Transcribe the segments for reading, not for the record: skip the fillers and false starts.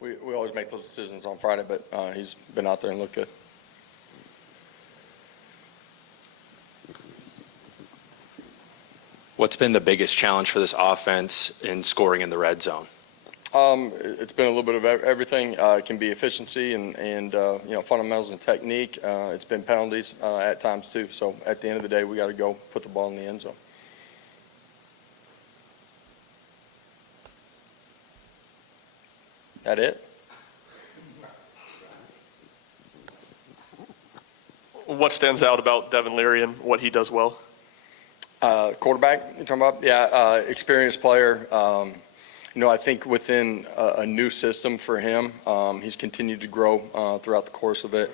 We always make those decisions on Friday, but he's been out there and looked good. What's been the biggest challenge for this offense in scoring in the red zone? It's been a little bit of everything. It can be efficiency and fundamentals and technique. It's been penalties at times too. So at the end of the day, we got to go put the ball in the end zone. That it? What stands out about Devin Leary and what he does well? Quarterback, you're talking about? Yeah, experienced player. I think within a new system for him, he's continued to grow throughout the course of it.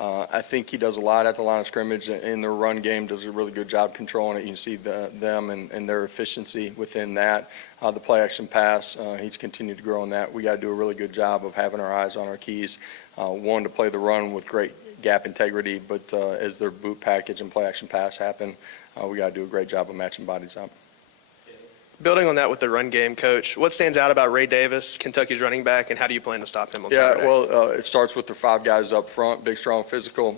I think he does a lot at the line of scrimmage in their run game, does a really good job controlling it. You can see them and their efficiency within that. The play action pass, he's continued to grow in that. We got to do a really good job of having our eyes on our keys. One, to play the run with great gap integrity, but as their boot package and play action pass happen, we got to do a great job of matching bodies up. Building on that with the run game, Coach, what stands out about Ray Davis, Kentucky's running back, and how do you plan to stop him on Saturday? Yeah, well, it starts with their 5 guys up front, big, strong, physical.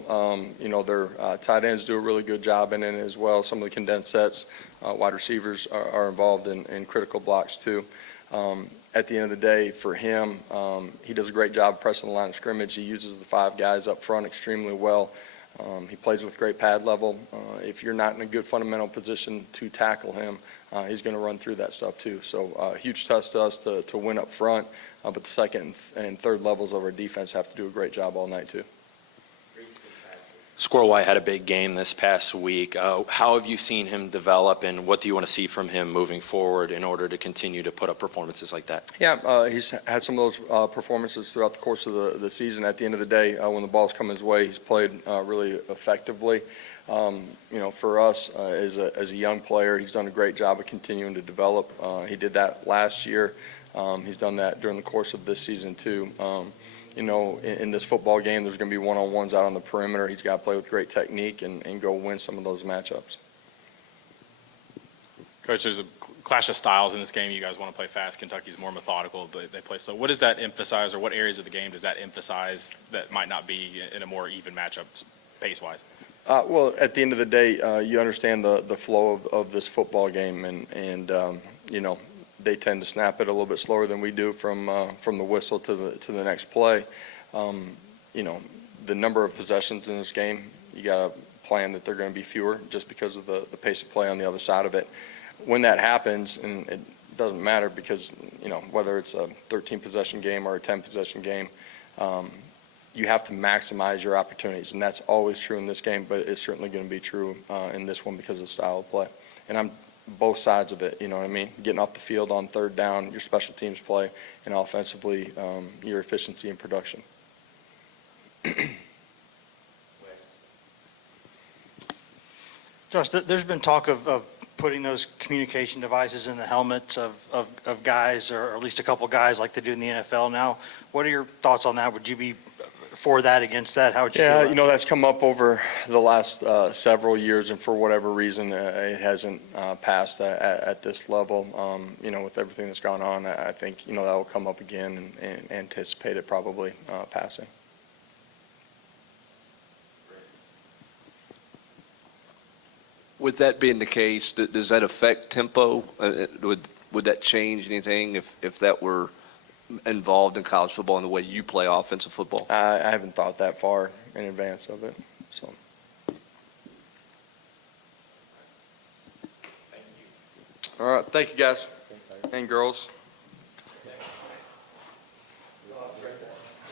Their tight ends do a really good job in it as well. Some of the condensed sets, wide receivers are involved in critical blocks too. At the end of the day, for him, he does a great job pressing the line of scrimmage. He uses the 5 guys up front extremely well. He plays with great pad level. If you're not in a good fundamental position to tackle him, he's going to run through that stuff too. So huge test to us to win up front, but the second and third levels of our defense have to do a great job all night too. Squirrel White had a big game this past week. How have you seen him develop, and what do you want to see from him moving forward in order to continue to put up performances like that? Yeah, he's had some of those performances throughout the course of the season. At the end of the day, when the balls come his way, he's played really effectively. For us as a young player, he's done a great job of continuing to develop. He did that last year. He's done that during the course of this season too. In this football game, there's going to be one-on-ones out on the perimeter. He's got to play with great technique and go win some of those matchups. Coach, there's a clash of styles in this game. You guys want to play fast. Kentucky's more methodical, but they play slow. What does that emphasize, or what areas of the game does that emphasize that might not be in a more even matchup pace-wise? Well, at the end of the day, you understand the flow of this football game, and they tend to snap it a little bit slower than we do from the whistle to the next play. The number of possessions in this game, you got to plan that they're going to be fewer just because of the pace of play on the other side of it. When that happens, and it doesn't matter because whether it's a 13 possession game or a 10 possession game, you have to maximize your opportunities, and that's always true in this game, but it's certainly going to be true in this one because of the style of play. And I'm both sides of it, you know what I mean? Getting off the field on third down, your special teams play, and offensively, your efficiency and production. Josh, there's been talk of putting those communication devices in the helmets of guys, or at least a couple guys like they do in the NFL now. What are your thoughts on that? Would you be for that, against that? How would you feel? Yeah, that's come up over the last several years, and for whatever reason, it hasn't passed at this level. With everything that's gone on, I think, that will come up again and anticipate it probably passing. With that being the case, does that affect tempo? Would that change anything if that were involved in college football in the way you play offensive football? I haven't thought that far in advance of it. So. All right, thank you guys and girls.